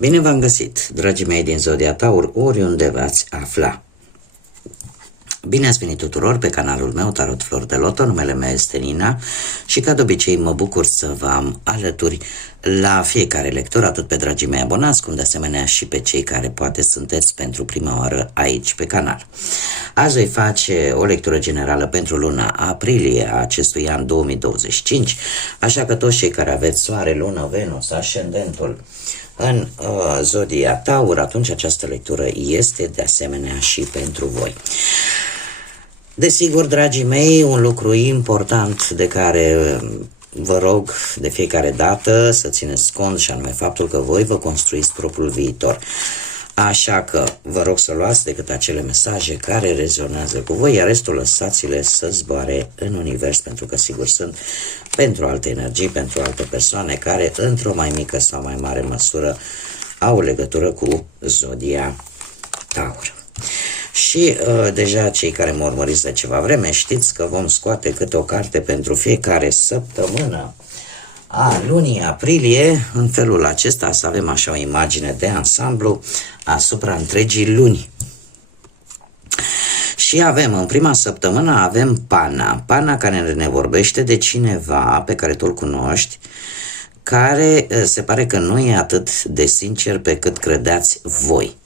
Bine v-am găsit, dragii mei din Zodia Taur, oriunde v-ați afla. Bine ați venit tuturor pe canalul meu Tarot Flor de Loto, numele meu este Nina și ca de obicei mă bucur să vă am alături la fiecare lectură, atât pe dragii mei abonați, cum de asemenea și pe cei care poate sunteți pentru prima oară aici pe canal. Azi voi face o lectură generală pentru luna aprilie a acestui an 2025, așa că toți cei care aveți Soare, Lună, Venus, Ascendentul în Zodia Taur, atunci această lectură este de asemenea și pentru voi. Desigur, dragii mei, un lucru important de care vă rog de fiecare dată să țineți cont și anume faptul că voi vă construiți propriul viitor. Așa că vă rog să luați decât acele mesaje care rezonează cu voi, iar restul lăsați-le să zboare în univers, pentru că sigur sunt pentru alte energii, pentru alte persoane care într-o mai mică sau mai mare măsură au legătură cu Zodia Taur. Și deja cei care mă urmăriți de ceva vreme știți că vom scoate câte o carte pentru fiecare săptămână a lunii aprilie, în felul acesta să avem așa o imagine de ansamblu asupra întregii luni. Și avem, în prima săptămână avem Pana care ne vorbește de cineva pe care tu-l cunoști, care se pare că nu e atât de sincer pe cât credeați voi.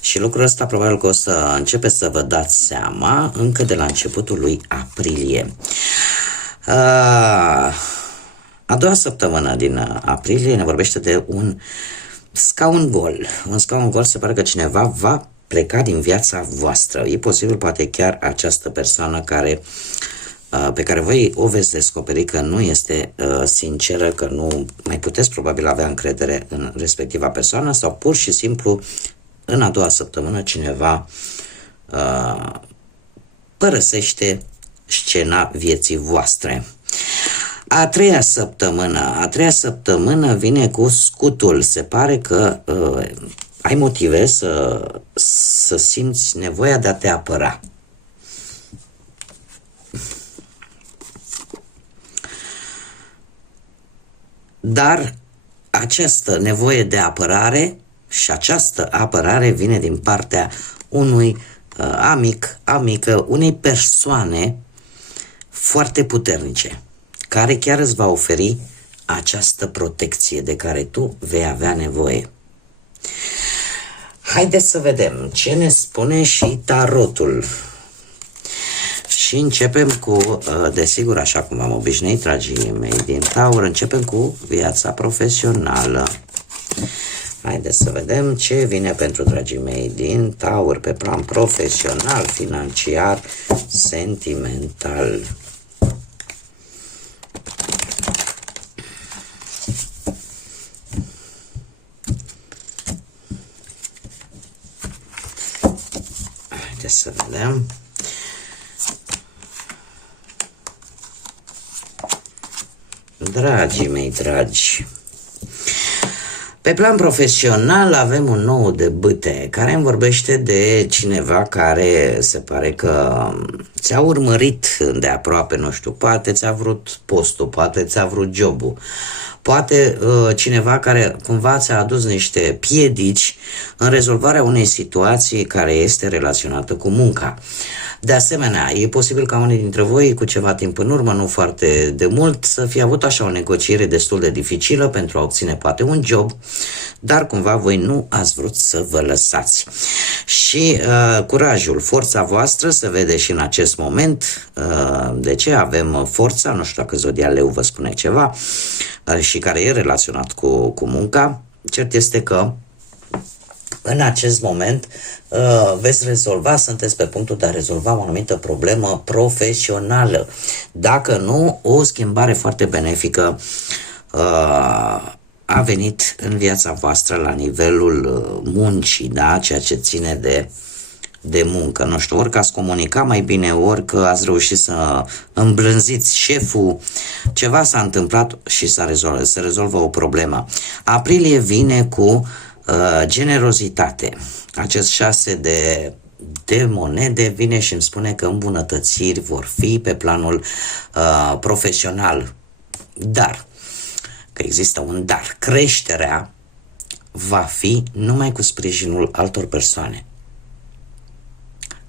Și lucrul ăsta probabil că o să începeți să vă dați seama încă de la începutul lui aprilie. A doua săptămână din aprilie ne vorbește de un scaun gol. Un scaun gol, se pare că cineva va pleca din viața voastră. E posibil, poate chiar această persoană pe care voi o veți descoperi că nu este sinceră, că nu mai puteți probabil avea încredere în respectiva persoană, sau pur și simplu în a doua săptămână cineva părăsește scena vieții voastre. A treia săptămână vine cu scutul. Se pare că ai motive să simți nevoia de a te apăra. Dar această nevoie de apărare și această apărare vine din partea unui amică, unei persoane foarte puternice, care chiar îți va oferi această protecție de care tu vei avea nevoie. Haideți să vedem ce ne spune și tarotul. Și începem cu, desigur, așa cum am obișnuit, dragii mei din Taur, începem cu viața profesională. Haideți să vedem ce vine pentru dragii mei din Taur pe plan profesional, financiar, sentimental. Haideți să vedem. Dragii mei dragi, pe plan profesional avem un nou de bâte care îmi vorbește de cineva care se pare că ți-a urmărit de aproape, nu știu, poate ți-a vrut postul, poate ți-a vrut jobul, poate cineva care cumva ți-a adus niște piedici în rezolvarea unei situații care este relaționată cu munca. De asemenea, e posibil ca unii dintre voi cu ceva timp în urmă, nu foarte de mult, să fie avut așa o negociere destul de dificilă pentru a obține poate un job, dar cumva voi nu ați vrut să vă lăsați. Și curajul, forța voastră se vede și în acest moment. De ce? Avem forța, nu știu dacă Zodia Leu vă spune ceva, și care e relaționat cu munca. Cert este că în acest moment veți rezolva, sunteți pe punctul de a rezolva o anumită problemă profesională. Dacă nu, o schimbare foarte benefică a venit în viața voastră la nivelul muncii, da? Ceea ce ține de muncă. Nu știu, ori că ați comunicat mai bine, ori că ați reușit să îmblânziți șeful, ceva s-a întâmplat și se rezolvă o problemă. Aprilie vine cu generozitate. Acest 6 de monede vine și îmi spune că îmbunătățiri vor fi pe planul profesional. Dar, că există un dar, creșterea va fi numai cu sprijinul altor persoane.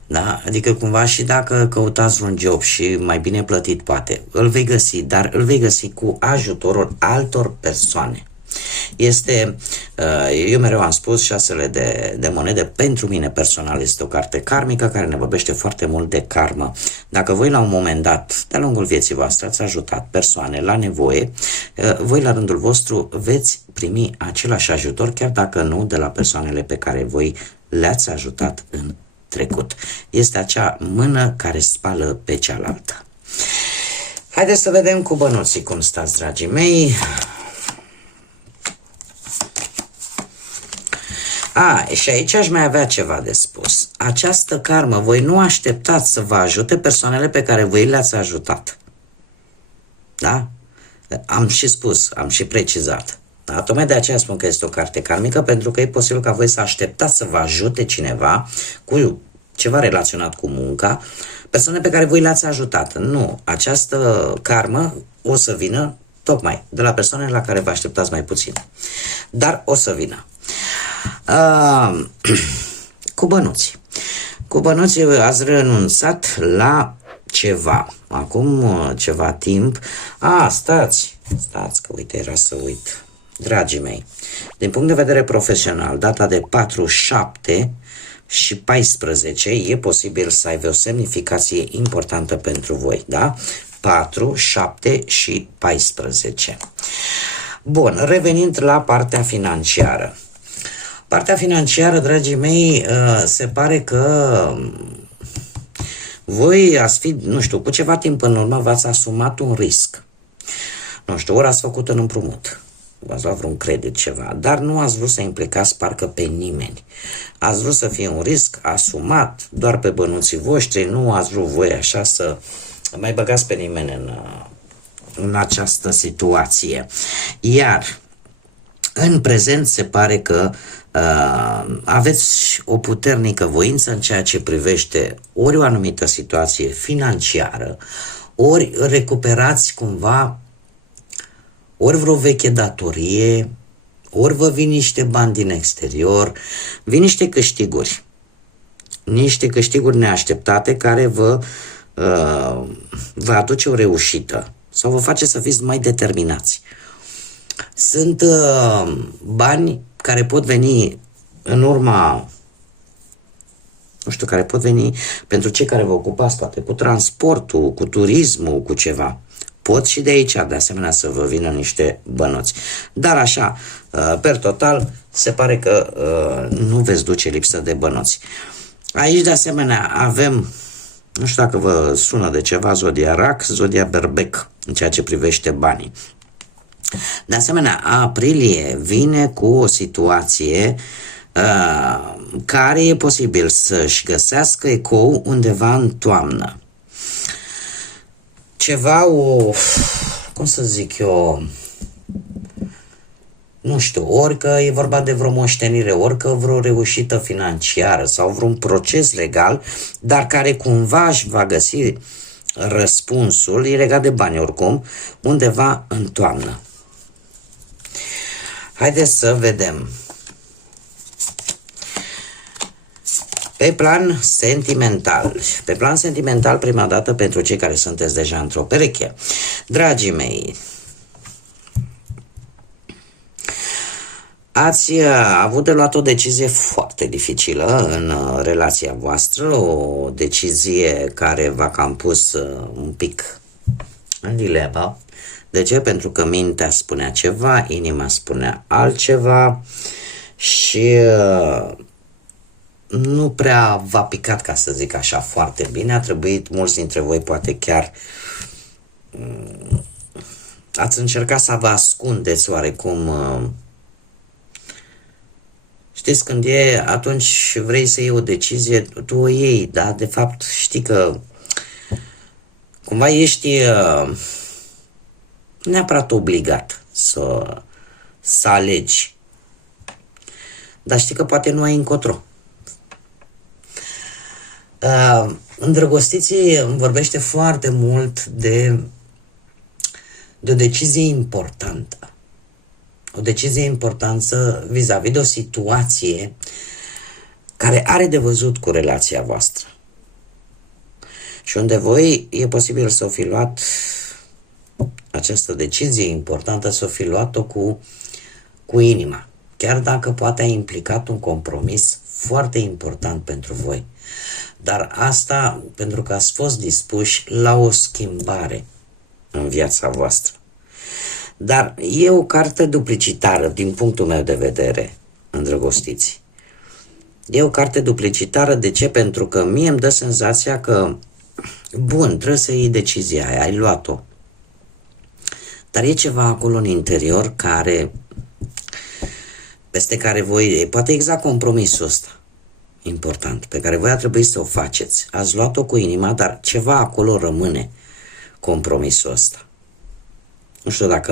Da? Adică cumva și dacă căutați un job și mai bine plătit poate, îl vei găsi, dar îl vei găsi cu ajutorul altor persoane. Eu mereu am spus, Șasele de monede, pentru mine personal este o carte karmică care ne vorbește foarte mult de karmă. Dacă voi la un moment dat, de-a lungul vieții voastre, ați ajutat persoane la nevoie, voi la rândul vostru veți primi același ajutor, chiar dacă nu de la persoanele pe care voi le-ați ajutat în trecut. Este acea mână care spală pe cealaltă. Haideți să vedem cu bănuții cum stați, dragii mei. Și aici aș mai avea ceva de spus. Această karmă, voi nu așteptați să vă ajute persoanele pe care voi le-ați ajutat. Da? Am și spus, am și precizat. Da? Tocmai de aceea spun că este o carte karmică, pentru că e posibil ca voi să așteptați să vă ajute cineva cu ceva relaționat cu munca, persoane pe care voi le-ați ajutat. Nu, această karmă o să vină tocmai de la persoane la care vă așteptați mai puțin. Dar o să vină. Cu bănuții. Cu bănuții ați renunțat la ceva. Acum ceva timp. Stați că uite, era să uit. Dragii mei, din punct de vedere profesional, data de 4, 7 și 14 e posibil să aibă o semnificație importantă pentru voi, da? 4, 7 și 14. Bun, revenind la partea financiară. Partea financiară, dragii mei, se pare că voi ați fi, nu știu, cu ceva timp în urmă v-ați asumat un risc. Nu știu, ori ați făcut un împrumut, v-ați luat vreun credit, ceva, dar nu ați vrut să implicați parcă pe nimeni. Ați vrut să fie un risc asumat doar pe bănuții voștri, nu ați vrut voi așa să mai băgați pe nimeni în această situație. Iar în prezent se pare că aveți o puternică voință în ceea ce privește ori o anumită situație financiară, ori recuperați cumva ori vreo veche datorie, ori vă vin niște bani din exterior, vin niște câștiguri. Niște câștiguri neașteptate care vă aduce o reușită sau vă face să fiți mai determinați. Sunt bani care pot veni în urma, nu știu, care pot veni pentru cei care vă ocupați toate, cu transportul, cu turismul, cu ceva. Pot și de aici, de asemenea, să vă vină niște bănuți. Dar așa, per total, se pare că nu veți duce lipsă de bănuți. Aici, de asemenea, avem, nu știu dacă vă sună de ceva, zodia Rac, zodia Berbec, în ceea ce privește banii. De asemenea, aprilie vine cu o situație care e posibil să-și găsească ecou undeva în toamnă. Ceva, cum să zic eu, nu știu, ori că e vorba de vreo moștenire, ori că vreo reușită financiară sau vreun proces legal, dar care cumva își va găsi răspunsul, e legat de bani oricum, undeva în toamnă. Haideți să vedem. Pe plan sentimental. Pe plan sentimental, prima dată, pentru cei care sunteți deja într-o pereche. Dragii mei, ați avut de luat o decizie foarte dificilă în relația voastră, o decizie care v-a cam pus un pic în dilemă. De ce? Pentru că mintea spunea ceva, inima spunea altceva și nu prea v-a picat, ca să zic așa, foarte bine. A trebuit, mulți dintre voi poate chiar ați încercat să vă ascundeți oarecum. Știți, când e, atunci vrei să iei o decizie, tu o iei, da? De fapt, știi că cumva ești neapărat obligat să alegi. Dar știi că poate nu ai încotro. Îndrăgostiții îmi vorbește foarte mult de o decizie importantă. o decizie importantă vis-a-vis de o situație care are de văzut cu relația voastră. Și unde voi e posibil să o fi luat această decizie importantă, să o fi luat-o cu inima. Chiar dacă poate a implicat un compromis foarte important pentru voi. Dar asta pentru că ați fost dispuși la o schimbare în viața voastră. Dar e o carte duplicitară din punctul meu de vedere, îndrăgostiți. E o carte duplicitară, de ce? Pentru că mie îmi dă senzația că, bun, trebuie să iei decizia aia, ai luat-o. Dar e ceva acolo în interior peste care voi, poate exact compromisul ăsta important, pe care voi a trebuit să o faceți. Ați luat-o cu inima, dar ceva acolo rămâne, compromisul ăsta. Nu știu dacă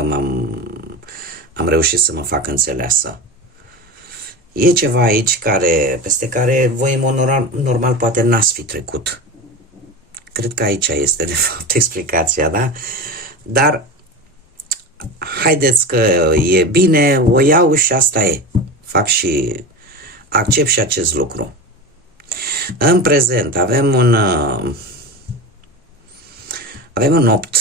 am reușit să mă fac înțeleasă. E ceva aici peste care voi, în mod normal, poate n-ați fi trecut. Cred că aici este, de fapt, explicația, da? Dar haideți că e bine, o iau și asta e. Accept și acest lucru. În prezent avem un 8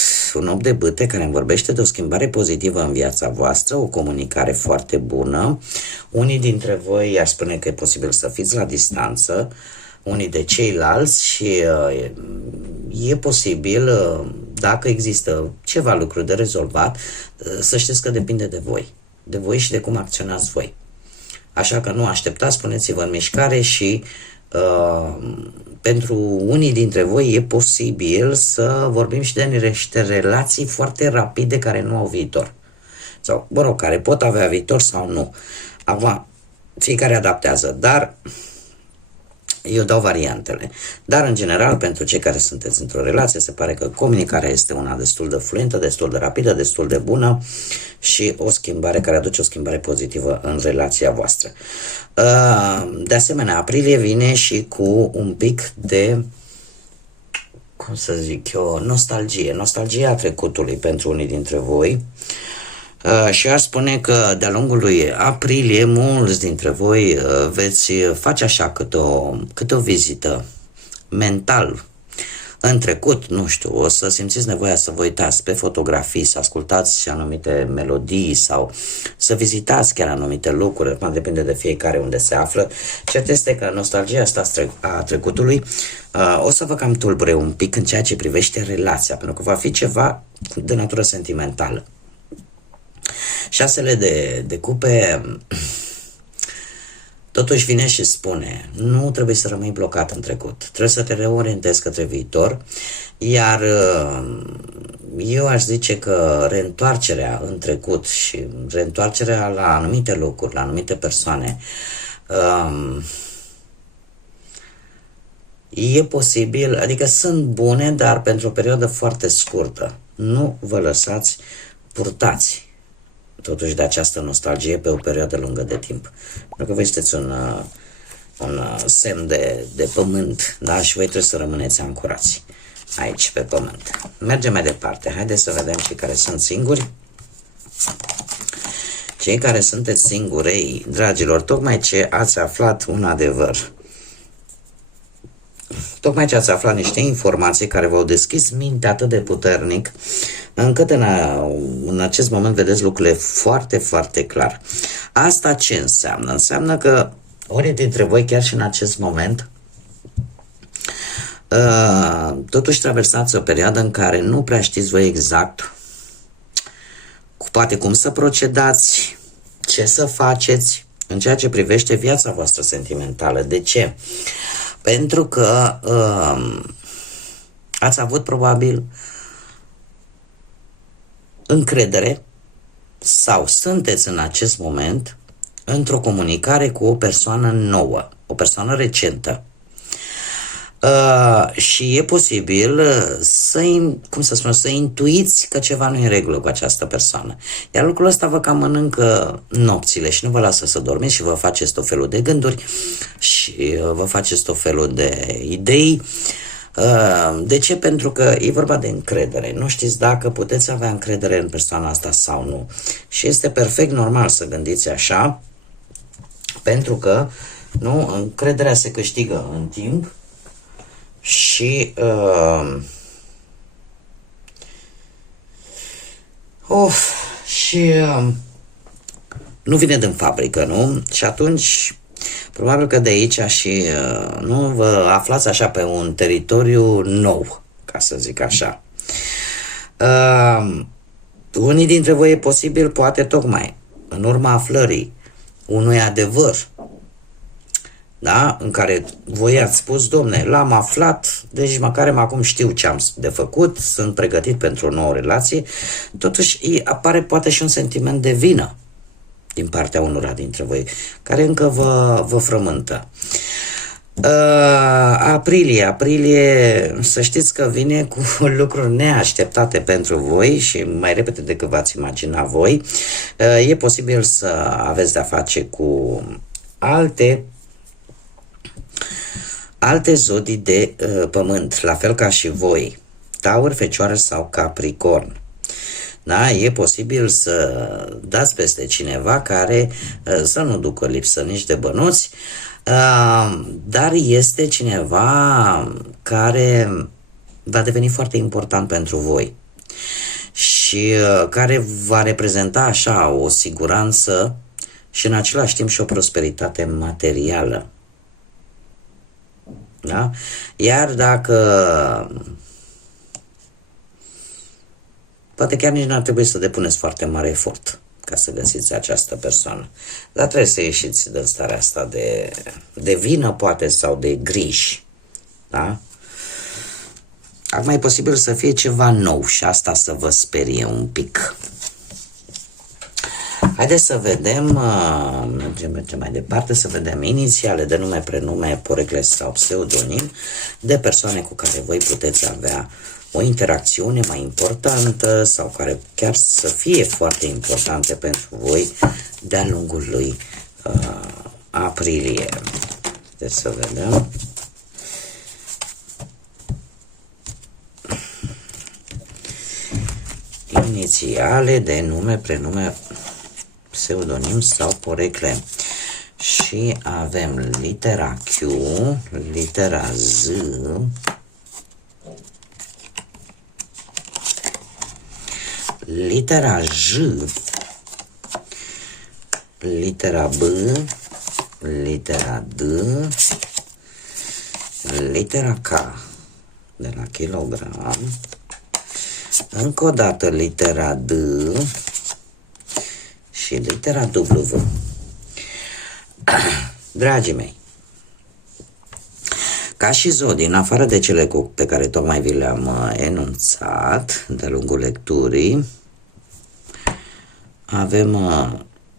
de bâte care îmi vorbește de o schimbare pozitivă în viața voastră, o comunicare foarte bună. Unii dintre voi ar spune că e posibil să fiți la distanță, unii de ceilalți, și e posibil, dacă există ceva lucru de rezolvat, să știți că depinde de voi și de cum acționați voi. Așa că nu așteptați, puneți-vă în mișcare și pentru unii dintre voi e posibil să vorbim și de niște relații foarte rapide care nu au viitor. Sau, care pot avea viitor sau nu. Acum, fiecare adaptează, dar eu dau variantele. Dar, în general, pentru cei care sunteți într-o relație, se pare că comunicarea este una destul de fluentă, destul de rapidă, destul de bună și o schimbare care aduce o schimbare pozitivă în relația voastră. De asemenea, aprilie vine și cu un pic de, nostalgia trecutului pentru unii dintre voi. Și aș spune că de-a lungul lui aprilie mulți dintre voi veți face așa câte o vizită mental în trecut, nu știu, o să simțiți nevoia să vă uitați pe fotografii, să ascultați anumite melodii sau să vizitați chiar anumite locuri, depinde de fiecare unde se află. Cert este că nostalgia asta a trecutului o să vă cam tulbure un pic în ceea ce privește relația, pentru că va fi ceva de natură sentimentală. Șasele de cupe totuși vine și spune: nu trebuie să rămâi blocat în trecut, trebuie să te reorientezi către viitor, iar eu aș zice că reîntoarcerea în trecut și reîntoarcerea la anumite locuri, la anumite persoane, e posibil, adică sunt bune, dar pentru o perioadă foarte scurtă. Nu vă lăsați purtați totuși de această nostalgie pe o perioadă lungă de timp. Pentru că voi sunteți un semn de pământ, da? Și voi trebuie să rămâneți ancorați aici pe pământ. Mergem mai departe. Haideți să vedem cei care sunt singuri. Cei care sunteți singuri, ei, dragilor, tocmai ce ați aflat un adevăr. Tocmai ce ați aflat niște informații care v-au deschis mintea atât de puternic, încât în acest moment vedeți lucrurile foarte, foarte clar. Asta ce înseamnă? Înseamnă că ori dintre voi, chiar și în acest moment, totuși traversați o perioadă în care nu prea știți voi exact poate cum să procedați, ce să faceți în ceea ce privește viața voastră sentimentală. De ce? Pentru că ați avut probabil încredere sau sunteți în acest moment într-o comunicare cu o persoană nouă, o persoană recentă. Și e posibil să intuiți că ceva nu e în regulă cu această persoană. Iar lucrul ăsta vă cam mănâncă nopțile și nu vă lasă să dormiți și vă faceți tot felul de gânduri și vă faceți tot felul de idei. De ce? Pentru că e vorba de încredere. Nu știți dacă puteți avea încredere în persoana asta sau nu. Și este perfect normal să gândiți așa, pentru că nu, încrederea se câștigă în timp și nu vine din fabrică, nu? Și atunci probabil că de aici și nu vă aflați așa pe un teritoriu nou, ca să zic așa. Unii dintre voi e posibil, poate tocmai în urma aflării unui adevăr, da? În care voi ați spus, domne, l-am aflat, deci măcar acum știu ce am de făcut, sunt pregătit pentru o nouă relație, totuși apare poate și un sentiment de vină din partea unora dintre voi, care încă vă frământă. Aprilie, să știți că vine cu lucruri neașteptate pentru voi și mai repede decât v-ați imagina voi. E posibil să aveți de-a face cu alte zodii de pământ, la fel ca și voi, Taur, Fecioară sau Capricorn. Da? E posibil să dați peste cineva care să nu ducă lipsă nici de bănuți, dar este cineva care va deveni foarte important pentru voi și care va reprezenta așa o siguranță și în același timp și o prosperitate materială. Da? Iar dacă poate chiar nici n-ar trebui să depuneți foarte mare efort ca să găsiți această persoană. Dar trebuie să ieșiți din starea asta de vină, poate, sau de griji. Da? Acum e posibil să fie ceva nou și asta să vă sperie un pic. Haideți să vedem, mergem mai departe, să vedem inițiale de nume, prenume, porecle sau pseudonim de persoane cu care voi puteți avea o interacțiune mai importantă sau care chiar să fie foarte importante pentru voi de-a lungul lui aprilie. Deci să vedem. Inițiale de nume, prenume, pseudonim sau porecle. Și avem litera Q, litera Z, litera J, litera B, litera D, litera K de la kilogram, încă o dată litera D și litera W. Dragii mei, ca și zodii, în afară de cele pe care tocmai vi le-am enunțat de-a lungul lecturii, avem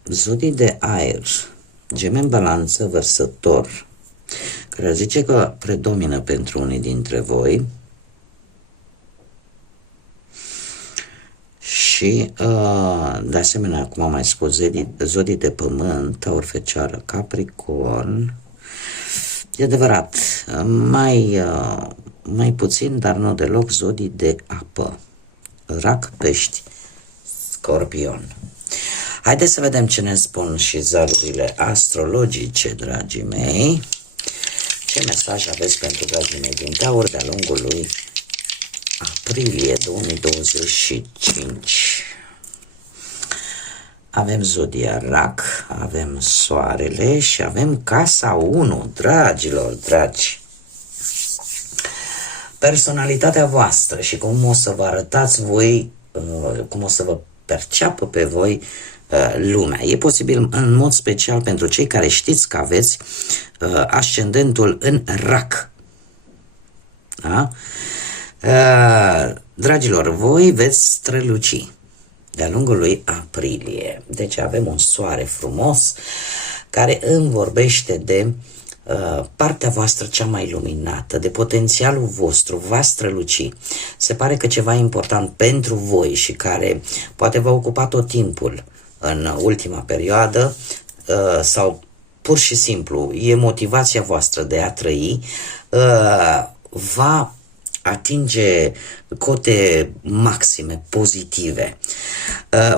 zodii de aer, Gemeni, Balanță, Vărsător, care zice că predomină pentru unii dintre voi, și de asemenea, cum am mai spus, zodii de pământ, Taur, Fecioară, Capricorn. E adevărat, mai puțin, dar nu deloc, zodii de apă, Rac, Pești, Scorpion. Haideți să vedem ce ne spun și zarurile astrologice, dragii mei. Ce mesaj aveți pentru dragii mei din Taur de-a lungul lui aprilie 2025. Avem zodia Rac, avem Soarele și avem Casa 1, dragilor dragi. Personalitatea voastră și cum o să vă arătați voi, cum o să vă perceapă pe voi lumea. E posibil în mod special pentru cei care știți că aveți ascendentul în Rac. Da? Dragilor, voi veți străluci de-a lungul lui aprilie. Deci avem un soare frumos care îmi vorbește de partea voastră cea mai luminată, de potențialul vostru, va străluci. Se pare că ceva important pentru voi și care poate v-a ocupat tot timpul în ultima perioadă sau pur și simplu e motivația voastră de a trăi, va atinge cote maxime, pozitive.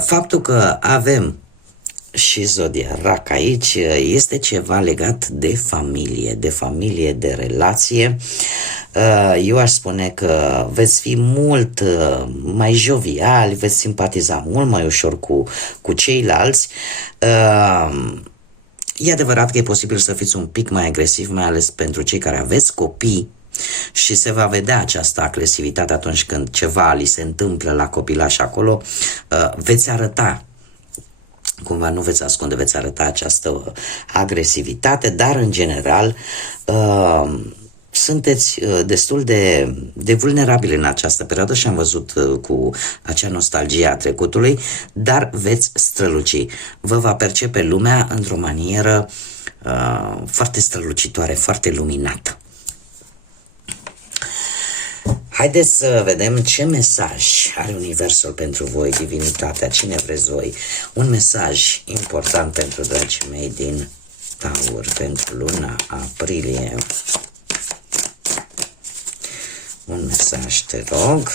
Faptul că avem și zodia Rac aici este ceva legat de familie, de relație. Eu aș spune că veți fi mult mai joviali, veți simpatiza mult mai ușor cu ceilalți. E adevărat că e posibil să fiți un pic mai agresiv, mai ales pentru cei care aveți copii, și se va vedea această agresivitate atunci când ceva li se întâmplă la copilaș acolo. Veți arăta, cumva nu veți ascunde, veți arăta această agresivitate, dar în general sunteți destul de vulnerabili în această perioadă și am văzut cu acea nostalgie a trecutului, dar veți străluci. Vă va percepe lumea într-o manieră foarte strălucitoare, foarte luminată. Haideți să vedem ce mesaj are Universul pentru voi, divinitatea, cine vreți voi. Un mesaj important pentru dragii mei din Taur, pentru luna aprilie. Un mesaj, te rog.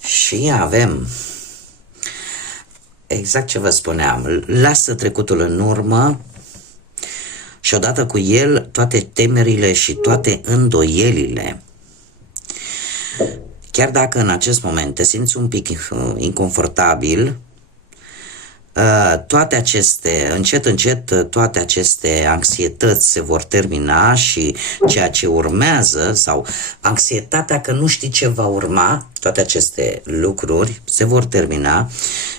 Și avem exact ce vă spuneam. Lasă trecutul în urmă și odată cu el toate temerile și toate îndoielile. Chiar dacă în acest moment te simți un pic inconfortabil, toate aceste, încet, toate aceste anxietăți se vor termina și ceea ce urmează, sau anxietatea că nu știi ce va urma, toate aceste lucruri se vor termina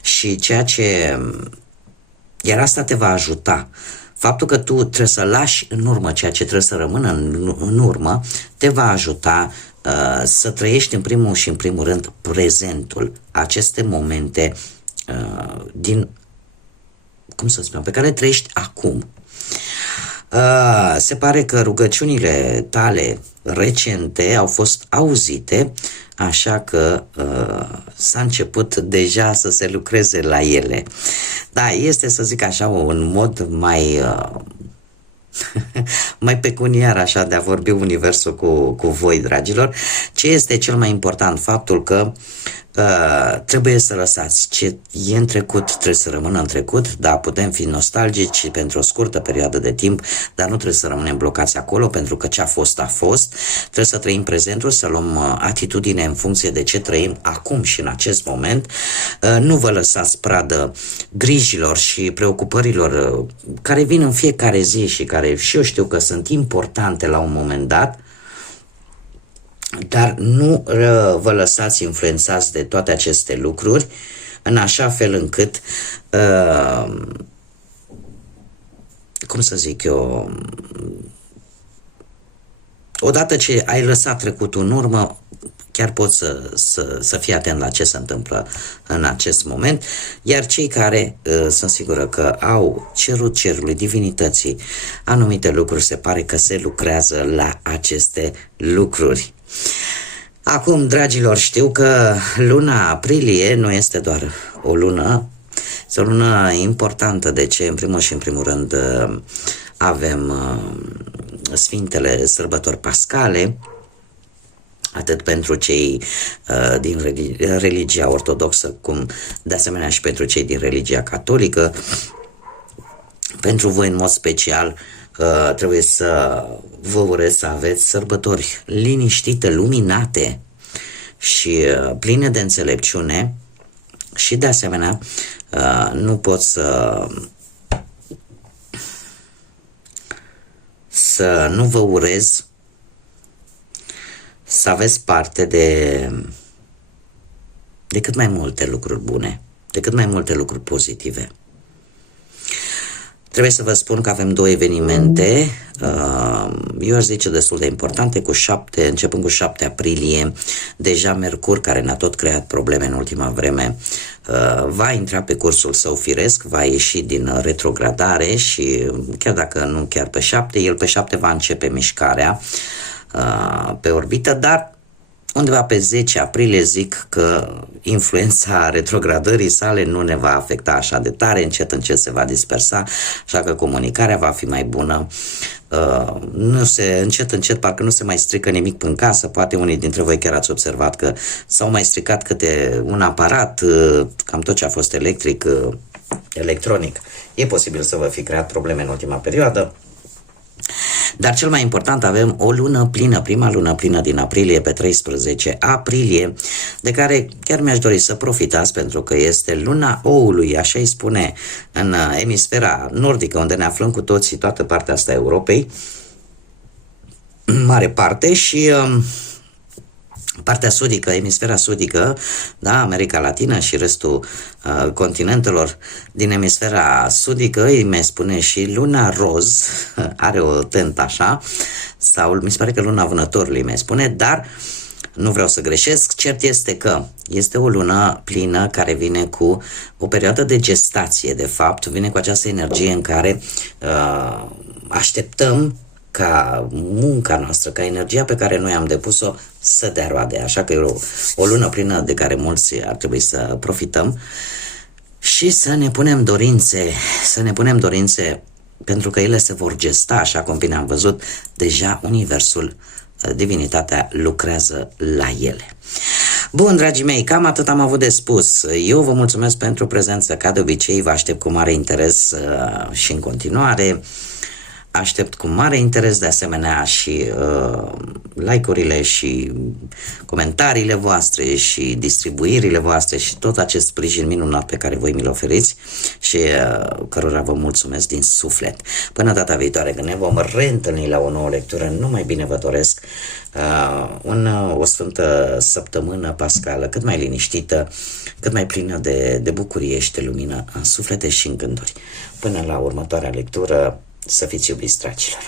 și iar asta te va ajuta. Faptul că tu trebuie să lași în urmă ceea ce trebuie să rămână în urmă, te va ajuta să trăiești în primul rând prezentul, aceste momente pe care trăiești acum. Se pare că rugăciunile tale recente au fost auzite, așa că s-a început deja să se lucreze la ele. Da, este, să zic așa, un mod mai pecuniar așa de a vorbi Universul cu voi, dragilor. Ce este cel mai important? Faptul că trebuie să lăsați ce e în trecut, trebuie să rămână în trecut. Da, putem fi nostalgici pentru o scurtă perioadă de timp, dar nu trebuie să rămânem blocați acolo, pentru că ce a fost a fost. Trebuie să trăim prezentul, să luăm atitudine în funcție de ce trăim acum și în acest moment. Nu vă lăsați pradă grijilor și preocupărilor care vin în fiecare zi și care și eu știu că sunt importante la un moment dat, dar nu vă lăsați influențați de toate aceste lucruri în așa fel încât, cum să zic eu, odată ce ai lăsat trecutul în urmă, chiar poți să fii atent la ce se întâmplă în acest moment, iar cei care sunt sigură că au cerut cerului, divinității, anumite lucruri, se pare că se lucrează la aceste lucruri. Acum, dragilor, știu că luna aprilie nu este doar o lună, este o lună importantă. De ce? În primul rând avem Sfintele Sărbători Pascale, atât pentru cei din religia ortodoxă, cum de asemenea și pentru cei din religia catolică. Pentru voi, în mod special, trebuie să vă urez să aveți sărbători liniștite, luminate și pline de înțelepciune și, de asemenea, nu pot să nu vă urez să aveți parte de cât mai multe lucruri bune, de cât mai multe lucruri pozitive. Trebuie să vă spun că avem două evenimente, eu aș zice destul de importante, începând cu 7 aprilie, deja Mercur, care ne-a tot creat probleme în ultima vreme, va intra pe cursul său firesc, va ieși din retrogradare și chiar dacă nu chiar pe 7, el pe 7 va începe mișcarea pe orbită, dar undeva pe 10 aprilie zic că influența retrogradării sale nu ne va afecta așa de tare, încet se va dispersa, așa că comunicarea va fi mai bună. Încet, parcă nu se mai strică nimic în casă, poate unii dintre voi chiar ați observat că s-au mai stricat câte un aparat, cam tot ce a fost electronic. E posibil să vă fi creat probleme în ultima perioadă. Dar cel mai important, avem o lună plină, prima lună plină din aprilie, pe 13 aprilie, de care chiar mi-aș dori să profitați, pentru că este luna oului, așa îi spune în emisfera nordică, unde ne aflăm cu toții, toată partea asta a Europei, mare parte, și partea sudică, emisfera sudică, da, America Latină și restul continentelor din emisfera sudică, îi mai spune și luna roz, are o tentă așa, sau mi se pare că luna vânătorului mai spune, dar nu vreau să greșesc. Cert este că este o lună plină care vine cu o perioadă de gestație, de fapt, vine cu această energie în care așteptăm ca munca noastră, ca energia pe care noi am depus-o să dea roade. Așa că e o lună plină de care mulți ar trebui să profităm și să ne punem dorințe, pentru că ele se vor gesta, așa cum bine am văzut, deja universul, divinitatea lucrează la ele. Bun, dragii mei, cam atât am avut de spus. Eu vă mulțumesc pentru prezență, ca de obicei, vă aștept cu mare interes și în continuare. Aștept cu mare interes de asemenea și like-urile și comentariile voastre și distribuirile voastre și tot acest sprijin minunat pe care voi mi-l oferiți și cărora vă mulțumesc din suflet. Până data viitoare, când ne vom reîntâlni la o nouă lectură, numai bine vă doresc o sfântă săptămână pascală cât mai liniștită, cât mai plină de bucurie și de lumină în suflete și în gânduri. Până la următoarea lectură, să fiți iubiți, dragilor!